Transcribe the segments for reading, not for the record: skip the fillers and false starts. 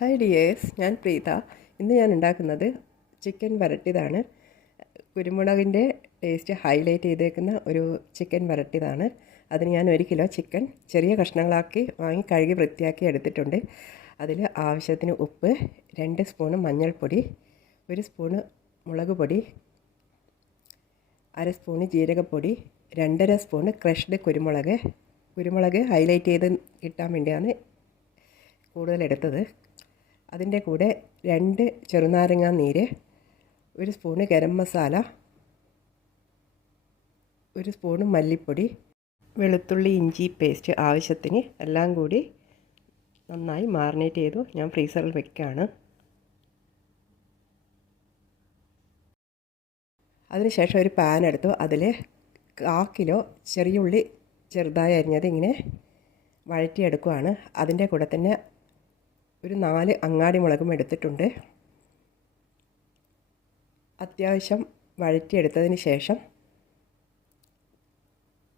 Hi dears, ഞാൻ പ്രീത. ഇന്ന് ഞാൻ ഉണ്ടാക്കുന്നത് ചിക്കൻ വരട്ടിയതാണ്. കുരുമുളകിൻ്റെ ടേസ്റ്റ് ഹൈലൈറ്റ് ചെയ്തേക്കുന്ന ഒരു ചിക്കൻ വരട്ടിയതാണ്. അതിന് ഞാൻ 1 കിലോ ചിക്കൻ ചെറിയ കഷ്ണങ്ങളാക്കി വാങ്ങി കഴുകി വൃത്തിയാക്കി എടുത്തിട്ടുണ്ട്. അതിൽ ആവശ്യത്തിന് ഉപ്പ്, 2 സ്പൂണ് മഞ്ഞൾപ്പൊടി, 1 സ്പൂണ് മുളക് പൊടി, 1/2 സ്പൂണ് ജീരകപ്പൊടി, 2.5 സ്പൂണ് ക്രഷ്ഡ് കുരുമുളക് ഹൈലൈറ്റ് ചെയ്ത് കിട്ടാൻ വേണ്ടിയാണ് കൂടുതലെടുത്തത്. അതിൻ്റെ കൂടെ 2 ചെറുനാരങ്ങ നീര്, 1 സ്പൂണ് ഗരം മസാല, 1 സ്പൂണ് മല്ലിപ്പൊടി, വെളുത്തുള്ളി ഇഞ്ചി പേസ്റ്റ് ആവശ്യത്തിന് എല്ലാം കൂടി നന്നായി മാറിനേറ്റ് ചെയ്തു ഞാൻ ഫ്രീസറിൽ വെക്കുകയാണ്. അതിനുശേഷം ഒരു പാൻ എടുത്തു. അതിൽ 1/4 കിലോ ചെറിയ ഉള്ളി ചെറുതായി അരിഞ്ഞത് ഇങ്ങനെ വഴറ്റിയെടുക്കുകയാണ്. അതിൻ്റെ കൂടെ തന്നെ ഒരു 4 അങ്ങാടി മുളകും എടുത്തിട്ടുണ്ട്. അത്യാവശ്യം വഴറ്റിയെടുത്തതിന് ശേഷം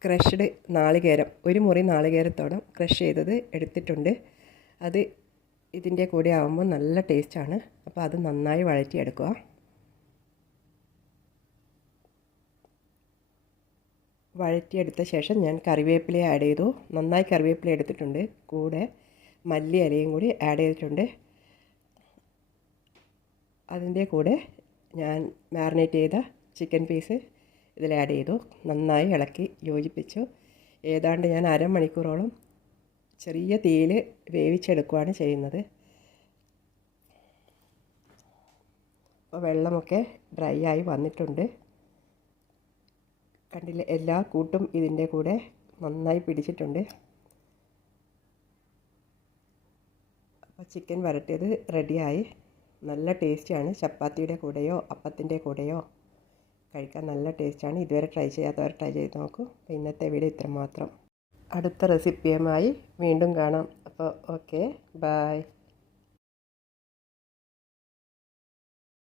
ക്രഷ്ഡ് നാളികേരം, 1 മുറി നാളികേരത്തോളം ക്രഷ് ചെയ്തത് എടുത്തിട്ടുണ്ട്. അത് ഇതിൻ്റെ കൂടെ ആകുമ്പോൾ നല്ല ടേസ്റ്റാണ്. അപ്പോൾ അത് നന്നായി വഴറ്റിയെടുക്കുക. വഴറ്റിയെടുത്ത ശേഷം ഞാൻ കറിവേപ്പില ആഡ് ചെയ്തു. നന്നായി കറിവേപ്പില എടുത്തിട്ടുണ്ട്. കൂടെ മല്ലി ഇലയും കൂടി ആഡ് ചെയ്തിട്ടുണ്ട്. അതിൻ്റെ കൂടെ ഞാൻ മാറിനേറ്റ് ചെയ്ത ചിക്കൻ പീസ് ഇതിൽ ആഡ് ചെയ്തു. നന്നായി ഇളക്കി യോജിപ്പിച്ചു. ഏതാണ്ട് ഞാൻ അരമണിക്കൂറോളം ചെറിയ തീയിൽ വേവിച്ചെടുക്കുകയാണ് ചെയ്യുന്നത്. അപ്പോൾ വെള്ളമൊക്കെ ഡ്രൈ ആയി വന്നിട്ടുണ്ട്. കണ്ടില്ലേ, എല്ലാ കൂട്ടും ഇതിൻ്റെ കൂടെ നന്നായി പിടിച്ചിട്ടുണ്ട്. അപ്പോൾ ചിക്കൻ വരട്ടിയത് റെഡിയായി. നല്ല ടേസ്റ്റിയാണ്. ചപ്പാത്തിയുടെ കൂടെയോ അപ്പത്തിൻ്റെ കൂടെയോ കഴിക്കാൻ നല്ല ടേസ്റ്റാണ്. ഇതുവരെ ട്രൈ ചെയ്യാത്തവർ ട്രൈ ചെയ്ത് നോക്കൂ. അപ്പോൾ ഇന്നത്തെ വീഡിയോ ഇത്രമാത്രം. അടുത്ത റെസിപ്പിയുമായി വീണ്ടും കാണാം. അപ്പോൾ ഓക്കെ, ബൈ.